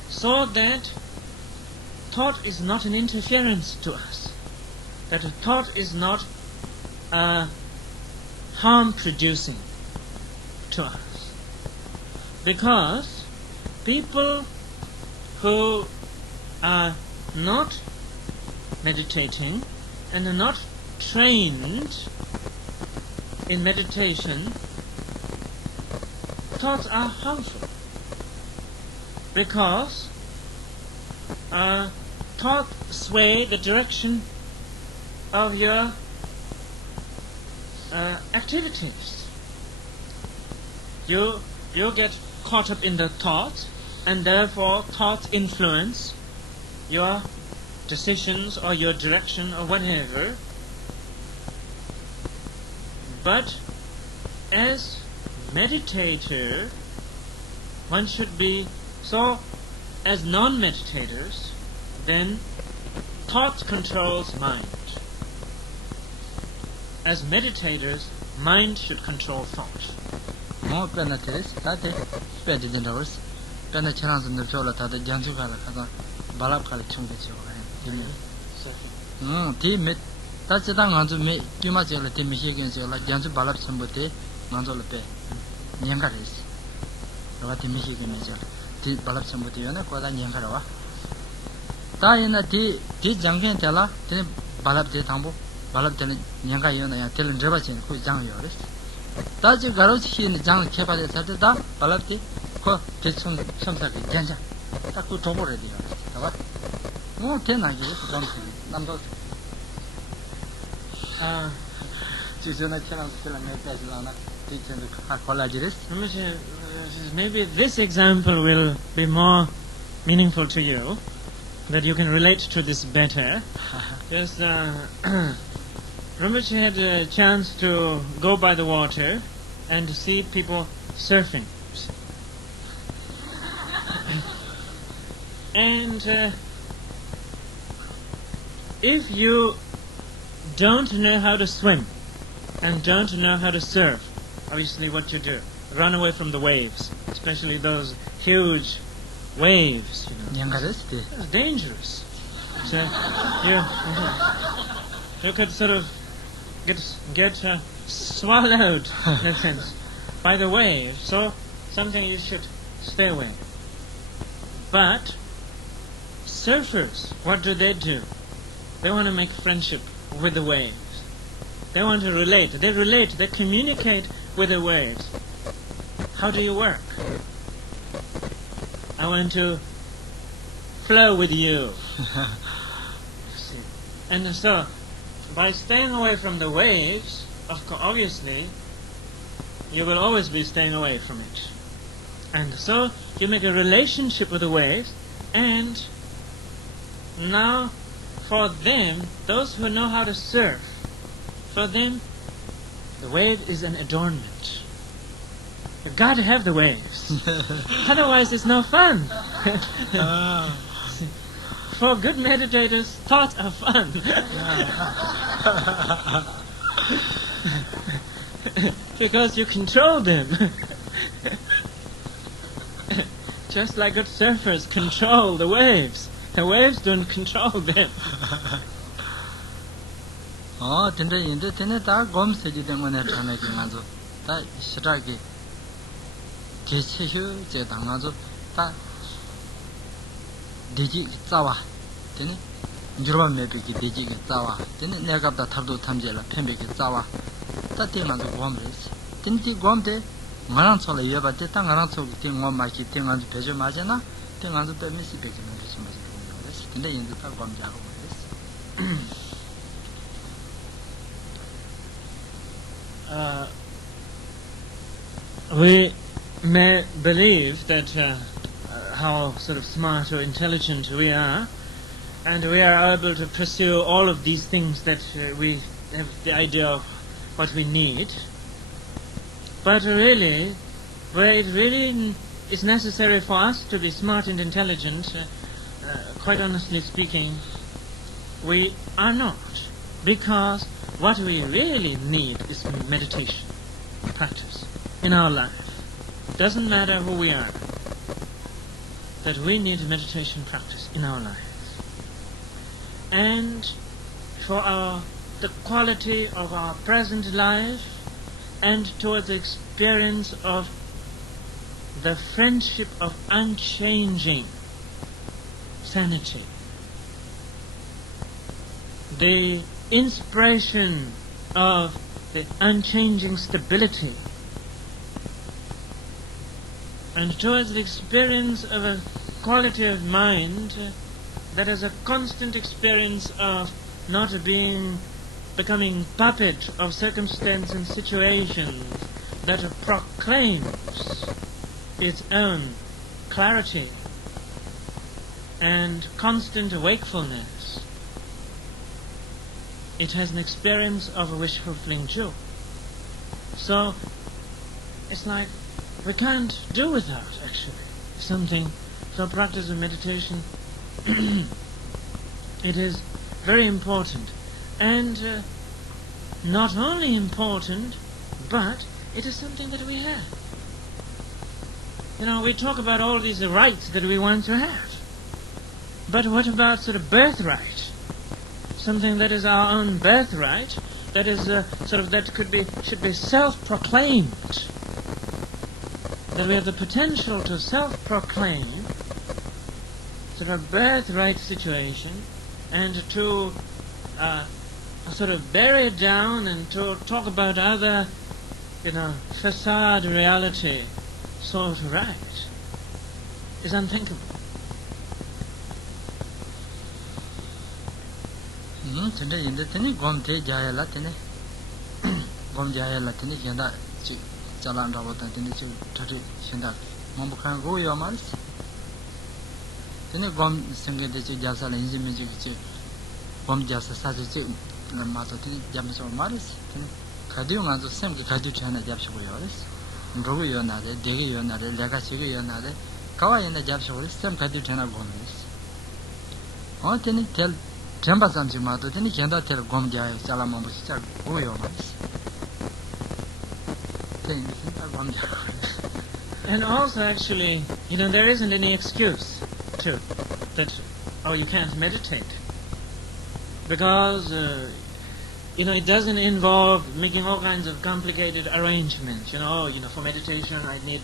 so that thought is not an interference to us, that a thought is not harm-producing to us. Because people who are not meditating and are not trained in meditation, thoughts are harmful. Because thought sway the direction of your activities. You get caught up in the thought, and therefore thoughts influence your decisions or your direction or whatever. But as meditator, one should be so. As non-meditators, then thought controls mind. As meditators, mind should control thought. Mo pena teres tate pe de dendros pena chana zun de chola tate janju kala kha balap kala chung de chu ga ti me ta che da nga zu me pi ma che la te mi he gen che la janju balap chum bo te nga zo le pe nyam ka res ro ti mi he gen me cha ti balap chum bo te yo na ko da nyam ka ra wa 다이나 디 장견 tel라 데 발랍데 당보 발랍데는 년가 요나야 tel은 저바진 그 장요레 다지 가로치는 장 개발에 살다 발랍데 그 대충 섬사게 괜찮아 딱그 도보래 돼요 봐 뭐 되나게 좀 남도 지선의 체험을 내가지라나 teaching the colleges. Maybe this example will be more meaningful to you, that you can relate to this better. Because Rinpoche had a chance to go by the water and to see people surfing. And if you don't know how to swim and don't know how to surf, obviously what you do, run away from the waves, especially those huge waves, you know. It's dangerous. So you could sort of get swallowed, in a sense, by the wave. So something you should stay away. But surfers, what do? They want to make friendship with the waves. They want to relate. They communicate with the waves. How do you work? I want to flow with you. See? And so, by staying away from the waves, obviously, you will always be staying away from it. And so, you make a relationship with the waves, and now, for them, those who know how to surf, for them, the wave is an adornment. You've got to have the waves. Otherwise, it's no fun. For good meditators, thoughts are fun. Because you control them. Just like good surfers control the waves. The waves don't control them. 근데 다 검색이 되면은 전에긴 아주 다 시작이 대체휴 제 당아주 다 되지 싸와 되네 유럽 매비기 되지 싸와 되네 내가 다 탑도 탐제라 팬비기 싸와 다 때만도 검을지 근데 검대 말한 소리 이어봤대 땅가랑 소리 땡어 마치 땡한지 배져 맞잖아 땡한지 빼면서 배지는 무슨 말이야 근데 인도 다 검자고 그랬어 we may believe that how sort of smart or intelligent we are, and we are able to pursue all of these things that we have the idea of what we need. But really, where it really is necessary for us to be smart and intelligent, quite honestly speaking, we are not. Because what we really need is meditation practice in our life. Doesn't matter who we are, that we need meditation practice in our life. And for the quality of our present life and towards the experience of the friendship of unchanging sanity, the inspiration of the unchanging stability, and towards the experience of a quality of mind that is a constant experience of not becoming puppet of circumstance and situations, that proclaims its own clarity and constant wakefulness. It has an experience of a wish-fulfilling joy. So, it's like we can't do without, actually, something. So practice of meditation, it is very important. And not only important, but it is something that we have. You know, we talk about all these rights that we want to have. But what about sort of birthright? Something that is our own birthright, that is should be self-proclaimed. That we have the potential to self-proclaim sort of birthright situation, and to sort of bury it down and to talk about other, facade reality, sort of right, is unthinkable. Today in the Tini Gomte Jayala Tene Gom Jayala Tini Yanda Jalan Rabot and Tini Tari Shindak Mambukan go your maris. Tene Gom Single Jasal and Zimiji Gom Jasa Saji Mato Jamis or Maris. Kagyü and the same Kagyü China Japshoris. Rogu Yonade, Digi Yonade, Legacy Yonade, Kawa in the Japshoris, some Kagyü China Gomis. On Tini tell Shangpa Samjimato, then he cannot tell Gomja, Salamomus, Goyomas. And also, actually, there isn't any excuse to that, you can't meditate. Because, it doesn't involve making all kinds of complicated arrangements. For meditation I need,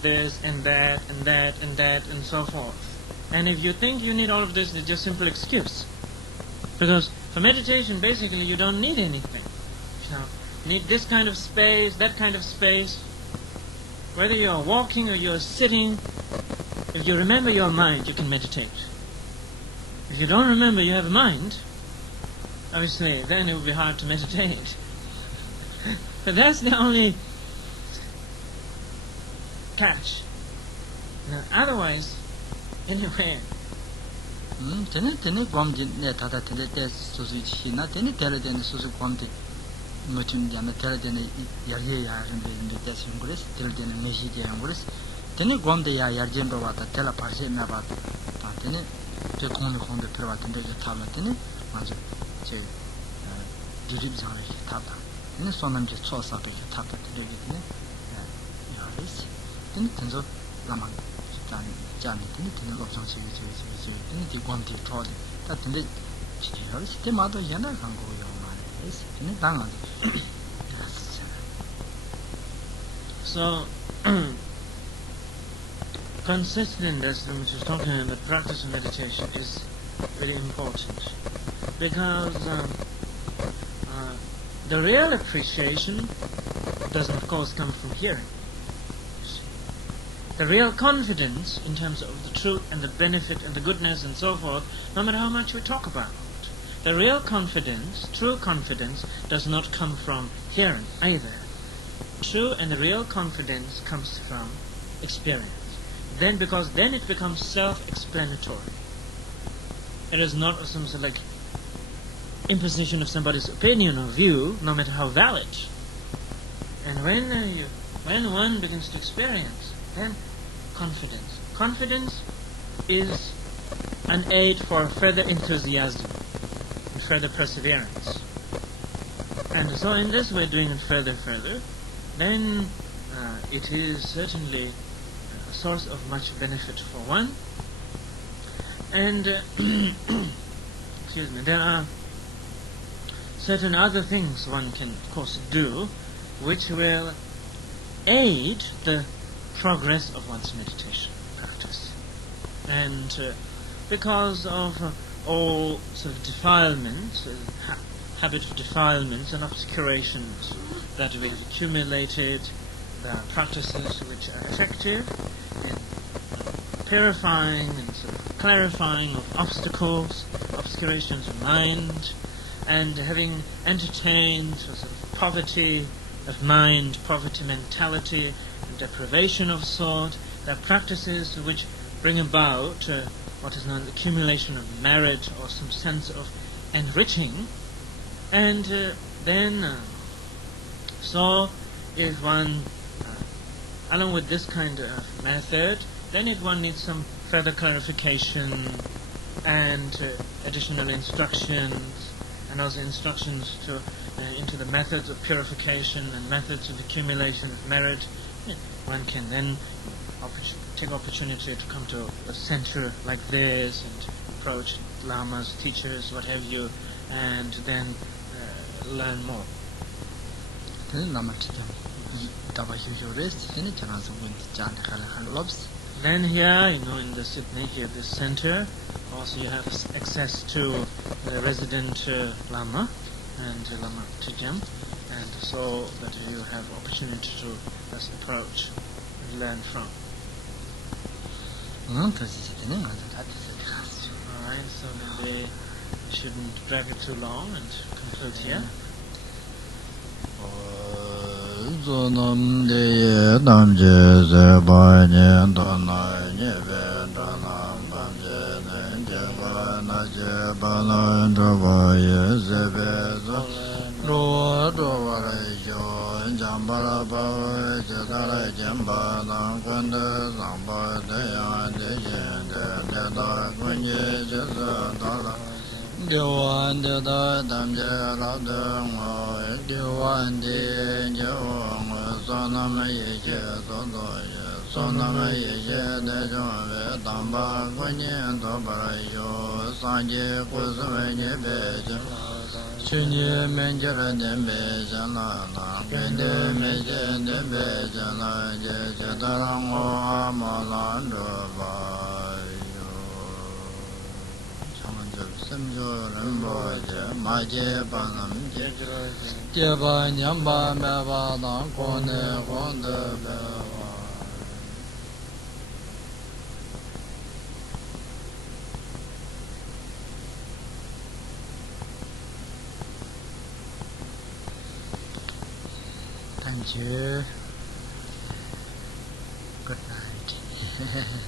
this and that and that and that and so forth. And if you think you need all of this, it's just simple excuse. Because for meditation, basically, you don't need anything. You need this kind of space, that kind of space. Whether you're walking or you're sitting, if you remember your mind, you can meditate. If you don't remember you have a mind, obviously, then it will be hard to meditate. But that's the only catch. Otherwise, anyway. Tene Gomjin Tata Tele Susi, not any Teledan Susu Comte Mutum Jana Teledan Yaria and the Destin Gris, Teledan Meshi Angris. Tene Gomde Yarjin Bavata Teleparse Nabat, Tantene, to Kong the Privat and the Tamatene, Mazu, Diribs on the Tata. And so I'm just toss up a tata to do it. Yaris. Then Tenzo Laman. Johnny didn't love some serious, didn't want to tell it. That in the mother Yana can go your mind. In it down. So, consistentness, which is talking about the practice of meditation, is really important. Because the real appreciation doesn't, of course, come from hearing. The real confidence in terms of the truth and the benefit and the goodness and so forth, no matter how much we talk about. The real confidence, true confidence, does not come from hearing either. True and the real confidence comes from experience. Because then it becomes self-explanatory. It is not some sort of like imposition of somebody's opinion or view, no matter how valid. And when one begins to experience, then confidence. Confidence is an aid for further enthusiasm and further perseverance. And so in this way, doing it further, then it is certainly a source of much benefit for one. And there are certain other things one can, of course, do which will aid the progress of one's meditation practice. And because of all sort of defilements, habit of defilements and obscurations that we have accumulated, there are practices which are effective in purifying and sort of clarifying of obstacles, obscurations of mind, and having entertained sort of poverty of mind, poverty mentality, deprivation of sort. There are practices which bring about what is known as accumulation of merit or some sense of enriching. And so if one, along with this kind of method, then if one needs some further clarification and additional instructions, and also instructions into the methods of purification and methods of accumulation of merit, one can then take opportunity to come to a center like this and approach lamas, teachers, what have you, and then learn more. Then here, in the Sydney, here, this center, also you have access to the resident Lama and Lama Tijam, and so that you have opportunity to just approach and learn from. Alright, so maybe we shouldn't drag it too long and conclude here. Zonam de damje ze ba ne do na ne ve do na ba je ne je ba na je ba na do ba ye ze be zo ro do wa re jo jam ba la ba je da la jam ba na kun de sam ba de ya de je de da kun ye je za da la Dewan de da dam je la de ngo dewan de je ngo sonam ye je so do ye sonam ye je de jo ve dam ba kun ye do ba yo san je ku su ye be je chun ye men je la de be je la na kun de me je de be je la je je da la ngo ma la do ba Samjo Rinpoche Maje Panam Jeba Nyamba Meba Dan Kone Konde Beba Thank you. Good night.